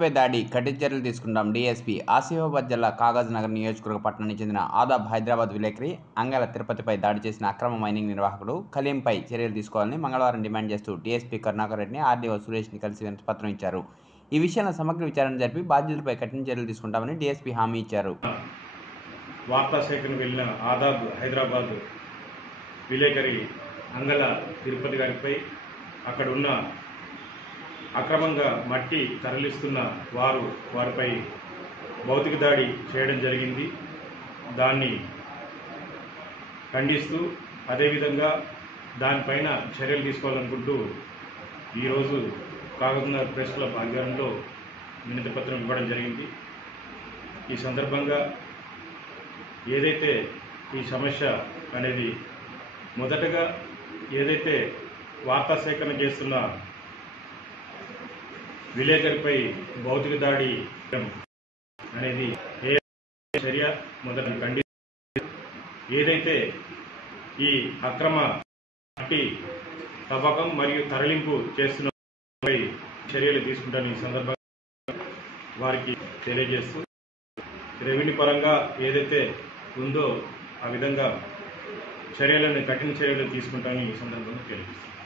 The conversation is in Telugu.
వ్యక్తిపై దాడి కఠిన చర్యలు తీసుకుంటాం. డీఎస్పీ ఆసిఫాబాద్ జిల్లా కాగజ్ నగర్ నియోజకవర్గ పట్టణానికి చెందిన ఆదాబ్ హైదరాబాద్ విలేకరి అంగల తిరుపతిపై దాడి చేసిన అక్రమ మైనింగ్ నిర్వాహకుడు కలీంపై చర్యలు తీసుకోవాలని మంగళవారం డిమాండ్ చేస్తూ డీఎస్పీ కరుణాకర్ రెడ్డిని ఆర్డీఓ సురేష్ని కలిసి వినతిపత్రం ఇచ్చారు. ఈ విషయంలో సమగ్ర విచారణ జరిపి బాధ్యులపై కఠిన చర్యలు తీసుకుంటామని డీఎస్పీ హామీ ఇచ్చారు. వార్తా సేకరణ వెళ్లిన ఆదాబ్ హైదరాబాద్ విలేకరి అంగల తిరుపతి గారిపై అక్కడ ఉన్న అక్రమంగా మట్టి తరలిస్తున్న వారిపై భౌతిక దాడి చేయడం జరిగింది. దాన్ని ఖండిస్తూ అదేవిధంగా దానిపైన చర్యలు తీసుకోవాలనుకుంటూ ఈరోజు కాగజ్నగర్ ప్రెస్ క్లబ్ ఆధ్వర్యంలో వినతి పత్రం ఇవ్వడం జరిగింది. ఈ సందర్భంగా ఏదైతే ఈ సమస్య అనేది మొదటగా ఏదైతే వార్తా సేకరణ చేస్తున్న విలేకరిపై భౌతిక దాడి అనేది ఏ చర్య మొదట ఏదైతే ఈ అక్రమ మట్టి తవ్వకం మరియు తరలింపు చేస్తున్న చర్యలు తీసుకుంటాను ఈ సందర్భంగా వారికి తెలియజేస్తూ రెవెన్యూ పరంగా ఏదైతే ఉందో ఆ విధంగా కఠిన చర్యలు తీసుకుంటానని ఈ సందర్భంగా తెలియజేస్తాను.